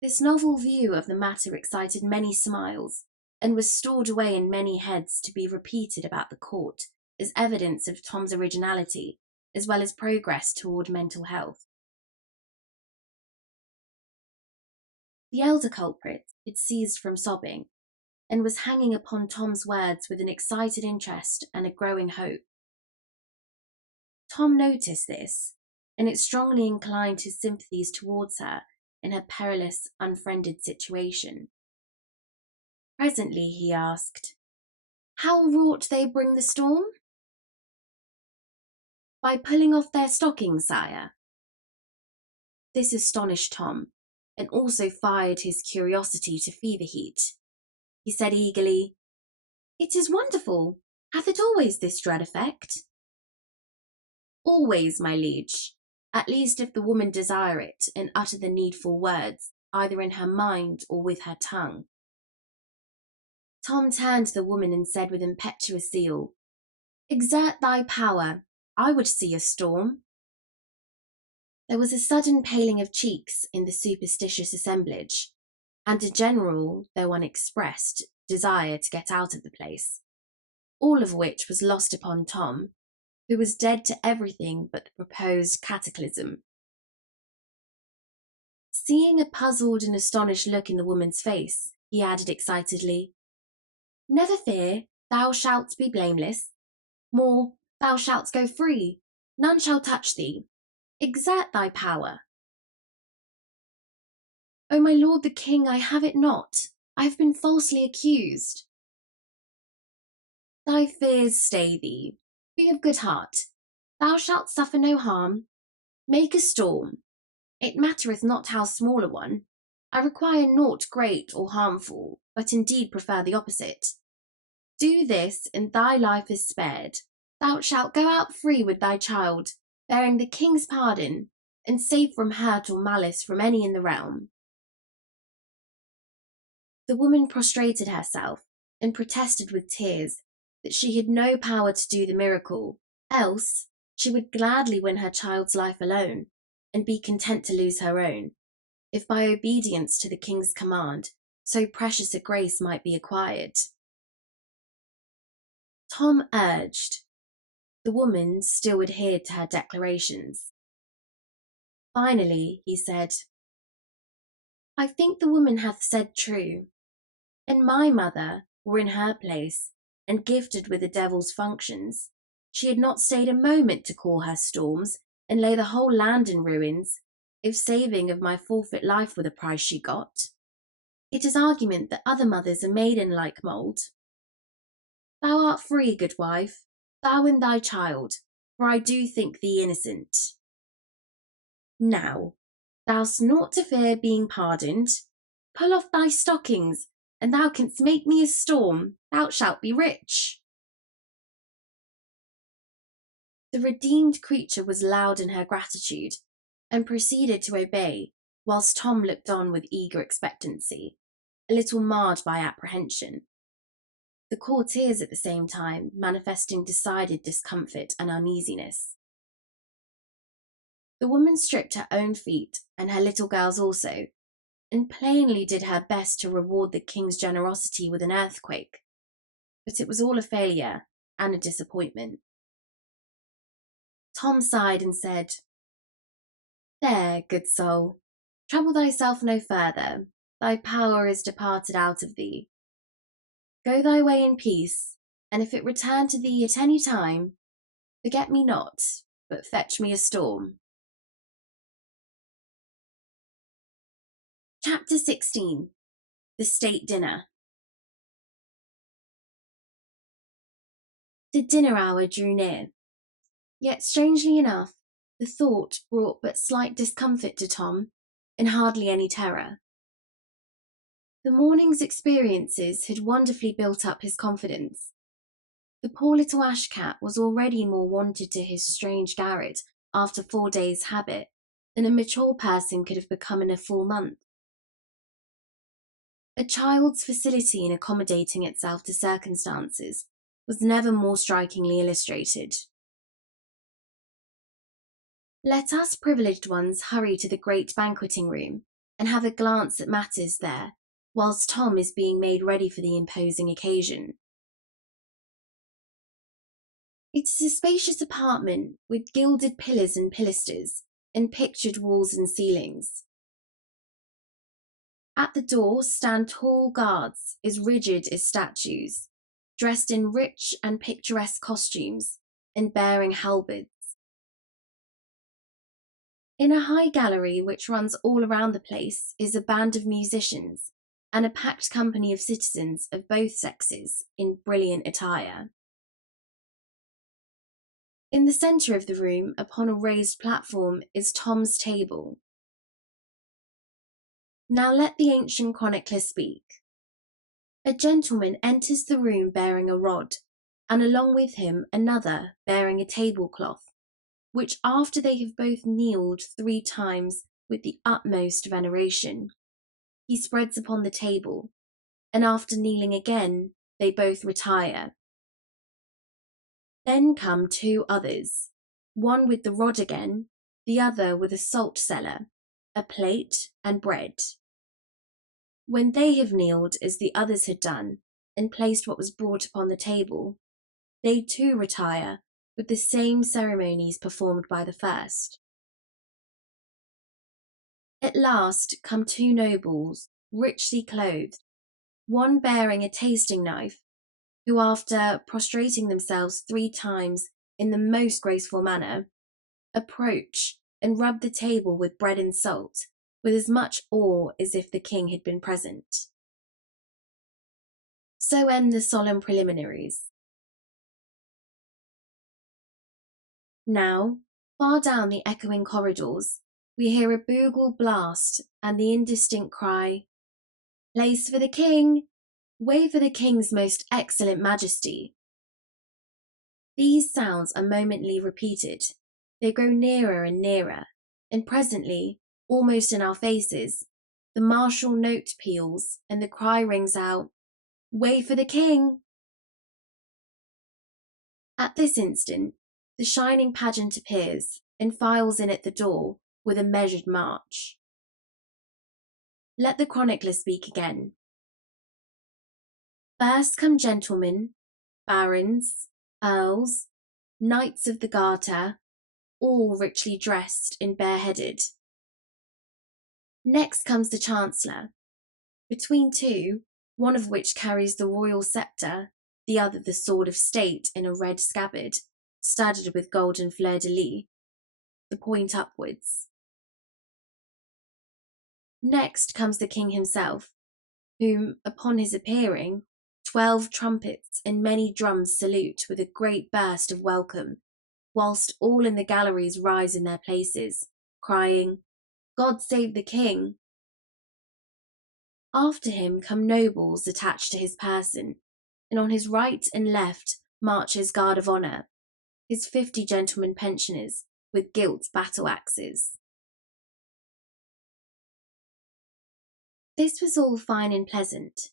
This novel view of the matter excited many smiles, and was stored away in many heads to be repeated about the court as evidence of Tom's originality, as well as progress toward mental health. The elder culprit had ceased from sobbing, and was hanging upon Tom's words with an excited interest and a growing hope. Tom noticed this, and it strongly inclined his sympathies towards her in her perilous, unfriended situation. Presently he asked, "How wrought they bring the storm?" "By pulling off their stockings, sire." This astonished Tom, and also fired his curiosity to fever heat. He said eagerly, "It is wonderful. Hath it always this dread effect?" "Always, my liege, at least if the woman desire it and utter the needful words, either in her mind or with her tongue." Tom turned to the woman and said with impetuous zeal, "Exert thy power. I would see a storm." There was a sudden paling of cheeks in the superstitious assemblage, and a general, though unexpressed, desire to get out of the place, all of which was lost upon Tom, who was dead to everything but the proposed cataclysm. Seeing a puzzled and astonished look in the woman's face, he added excitedly, "Never fear, thou shalt be blameless. More, thou shalt go free. None shall touch thee. Exert thy power." "O my lord the king, I have it not. I have been falsely accused." "Thy fears stay thee. Be of good heart. Thou shalt suffer no harm. Make a storm. It mattereth not how small a one. I require naught great or harmful, but indeed prefer the opposite. Do this, and thy life is spared. Thou shalt go out free with thy child, bearing the king's pardon, and safe from hurt or malice from any in the realm." The woman prostrated herself and protested with tears that she had no power to do the miracle, else she would gladly win her child's life alone, and be content to lose her own, if by obedience to the king's command so precious a grace might be acquired. Tom urged. The woman still adhered to her declarations. Finally, he said, "I think the woman hath said true. And my mother were in her place, and gifted with the devil's functions, she had not stayed a moment to call her storms and lay the whole land in ruins, if saving of my forfeit life were the price she got. It is argument that other mothers are made in like mould. Thou art free, good wife, thou and thy child, for I do think thee innocent. Now, thou'st naught to fear being pardoned. Pull off thy stockings, and thou canst make me a storm. Thou shalt be rich." The redeemed creature was loud in her gratitude and proceeded to obey, whilst Tom looked on with eager expectancy, a little marred by apprehension. The courtiers at the same time manifesting decided discomfort and uneasiness. The woman stripped her own feet and her little girl's also, and plainly did her best to reward the king's generosity with an earthquake. But it was all a failure and a disappointment. Tom sighed and said, "There, good soul, trouble thyself no further. Thy power is departed out of thee. Go thy way in peace, and if it return to thee at any time, forget me not, but fetch me a storm." Chapter 16. The State Dinner. The dinner hour drew near, yet strangely enough, the thought brought but slight discomfort to Tom, and hardly any terror. The morning's experiences had wonderfully built up his confidence. The poor little ash-cat was already more wonted to his strange garret after 4 days' habit than a mature person could have become in a full month. A child's facility in accommodating itself to circumstances was never more strikingly illustrated. Let us privileged ones hurry to the great banqueting room and have a glance at matters there, whilst Tom is being made ready for the imposing occasion. It is a spacious apartment with gilded pillars and pilasters and pictured walls and ceilings. At the door stand tall guards as rigid as statues, dressed in rich and picturesque costumes and bearing halberds. In a high gallery which runs all around the place is a band of musicians and a packed company of citizens of both sexes in brilliant attire. In the centre of the room, upon a raised platform, is Tom's table. Now let the ancient chronicler speak. A gentleman enters the room bearing a rod, and along with him another bearing a tablecloth, which after they have both kneeled 3 times with the utmost veneration, he spreads upon the table, and after kneeling again, they both retire. Then come 2 others, one with the rod again, the other with a salt cellar, a plate, and bread. When they have kneeled as the others had done, and placed what was brought upon the table, they too retire with the same ceremonies performed by the first. At last come 2 nobles, richly clothed, one bearing a tasting knife, who after prostrating themselves 3 times in the most graceful manner, approach and rub the table with bread and salt, with as much awe as if the king had been present. So end the solemn preliminaries. Now, far down the echoing corridors, we hear a bugle blast and the indistinct cry, "Place for the king! Way for the king's most excellent majesty!" These sounds are momently repeated. They grow nearer and nearer, and presently, almost in our faces, the martial note peals and the cry rings out, "Way for the king!" At this instant, the shining pageant appears and files in at the door with a measured march. Let the chronicler speak again. First come gentlemen, barons, earls, knights of the garter, all richly dressed and bareheaded. Next comes the chancellor, between 2, one of which carries the royal sceptre, the other the sword of state in a red scabbard, studded with golden fleur-de-lis, the point upwards. Next comes the king himself, whom, upon his appearing, 12 trumpets and many drums salute with a great burst of welcome, whilst all in the galleries rise in their places, crying, "God save the king!" After him come nobles attached to his person, and on his right and left march his guard of honour, his 50 gentlemen pensioners with gilt battle-axes. This was all fine and pleasant.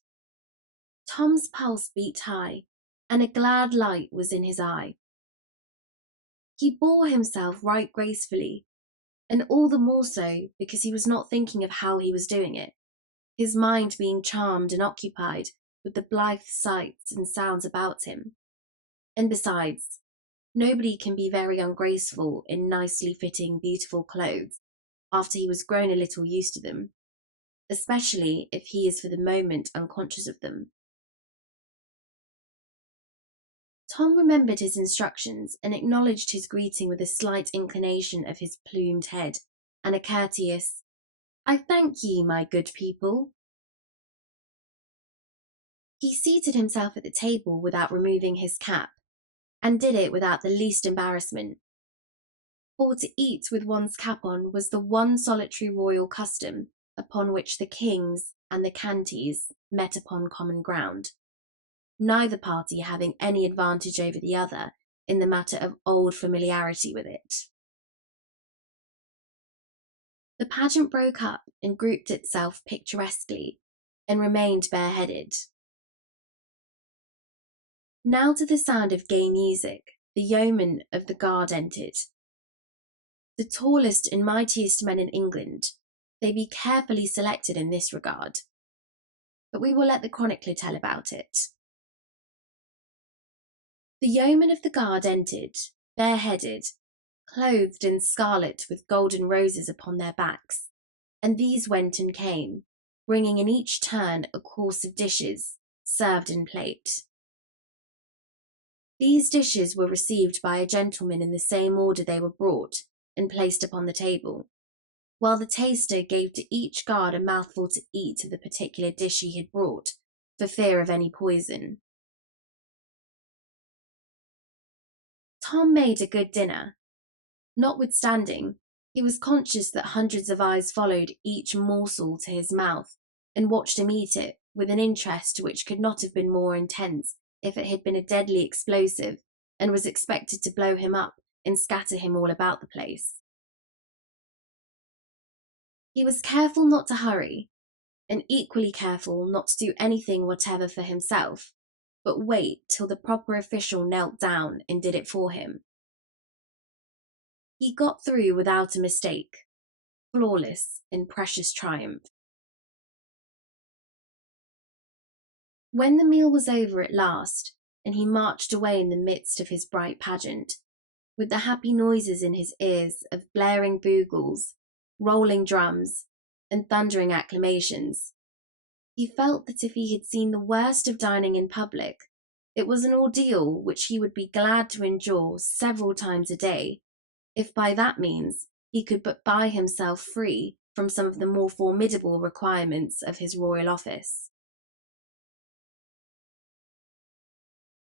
Tom's pulse beat high, and a glad light was in his eye. He bore himself right gracefully, and all the more so because he was not thinking of how he was doing it, his mind being charmed and occupied with the blithe sights and sounds about him. And besides, nobody can be very ungraceful in nicely fitting, beautiful clothes after he was grown a little used to them, especially if he is for the moment unconscious of them. Tom remembered his instructions and acknowledged his greeting with a slight inclination of his plumed head and a courteous, "I thank ye, my good people." He seated himself at the table without removing his cap, and did it without the least embarrassment. For to eat with one's cap on was the one solitary royal custom upon which the kings and the Cantys met upon common ground, neither party having any advantage over the other in the matter of old familiarity with it. The pageant broke up and grouped itself picturesquely, and remained bareheaded. Now to the sound of gay music, the yeomen of the guard entered. The tallest and mightiest men in England, they be carefully selected in this regard. But we will let the chronicler tell about it. The yeomen of the guard entered, bareheaded, clothed in scarlet with golden roses upon their backs, and these went and came, bringing in each turn a course of dishes, served in plate. These dishes were received by a gentleman in the same order they were brought, and placed upon the table, while the taster gave to each guard a mouthful to eat of the particular dish he had brought, for fear of any poison. Tom made a good dinner. Notwithstanding, he was conscious that hundreds of eyes followed each morsel to his mouth, and watched him eat it with an interest which could not have been more intense if it had been a deadly explosive, and was expected to blow him up and scatter him all about the place. He was careful not to hurry, and equally careful not to do anything whatever for himself, but wait till the proper official knelt down and did it for him. He got through without a mistake, flawless in precious triumph. When the meal was over at last, and he marched away in the midst of his bright pageant, with the happy noises in his ears of blaring bugles, rolling drums, and thundering acclamations, he felt that if he had seen the worst of dining in public, it was an ordeal which he would be glad to endure several times a day, if by that means he could but buy himself free from some of the more formidable requirements of his royal office.